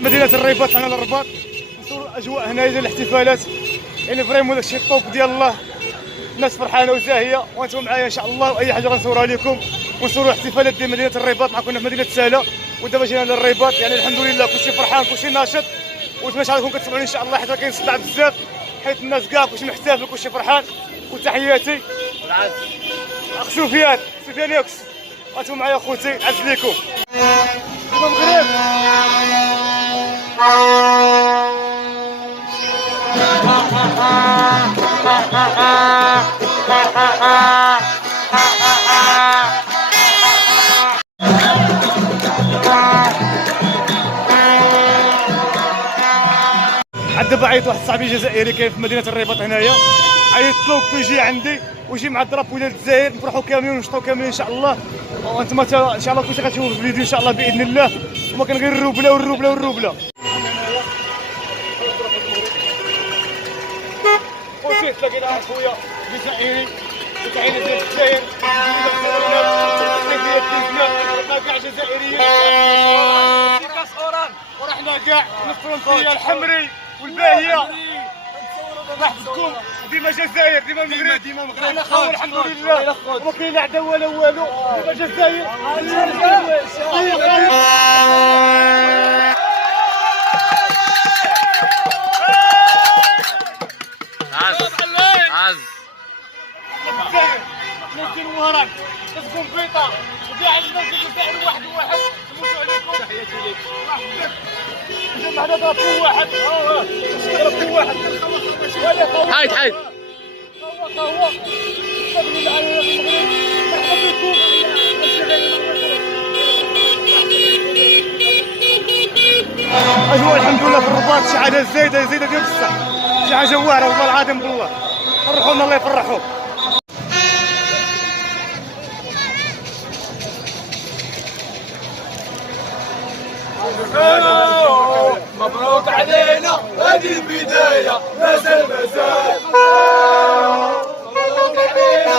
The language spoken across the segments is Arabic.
مدينه الرباط انا الرباط نصور الاجواء هنا ديال الاحتفالات يعني فريمون داكشي الطوب ديال الله. الناس فرحانه وزاهيه وانتم معايا ان شاء الله واي حاجه غنصورها لكم ونصوروا الاحتفالات ديال مدينه الرباط. مع كنا في مدينه ساله ودابا جينا للرباط يعني الحمد لله كلشي فرحان كلشي ناشط ونتمنى عليكم كتسمعوني ان شاء الله حيت كاين صداع بزاف حيت الناس كاع كلشي محتفل كلشي فرحان. وتحياتي اخ سفيان يوكس وانتم معايا اخوتي عز ليكم المغرب. عاد دابا عيط واحد صاحبي جزائري كاين في مدينه الرباط هنايا عيط له قلت له يجي عندي ويجي مع الدرابو ديال الجزائر نفرحوا كاملين ونشطوا كاملين ان شاء الله. وانتم ان شاء الله كلشي غتشوفوا في الفيديو ان شاء الله باذن الله. وما كان غير الروبله والروبله والروبله. خوتي تلاقينا مع خويا جزائري وتعينا ديال الجزائر كاع جزائريين ورحنا كاع الفرنسيه الحمري والباهيه نحفظكم. ديما جزائر ديما المغرب ديما المغرب خويا الحمد لله وما كاين لا عداوه لا والو ديما جزائر. عز نوصل وراك تسكن بيطه وكاع الناس الجزائر واحد نموتوا عليكم. تحياتي ليك جمع هذا ضربوا واحد ضربوا واحد حيد قهوه استقبلوا العالم في المغرب. مرحبا بكم اجواء الحمد لله في الرباط شي حاجه زايده ديال بصح شي حاجه واعره والله العظيم بالله. فرحونا الله يفرحوك. مبروك علينا هذه البداية مازال مبروك علينا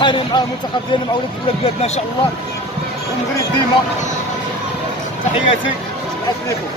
فرحانين مع المنتخب ديالنا مع ولاد بلادنا ان شاء الله، والمغرب ديما. تحياتي لكم.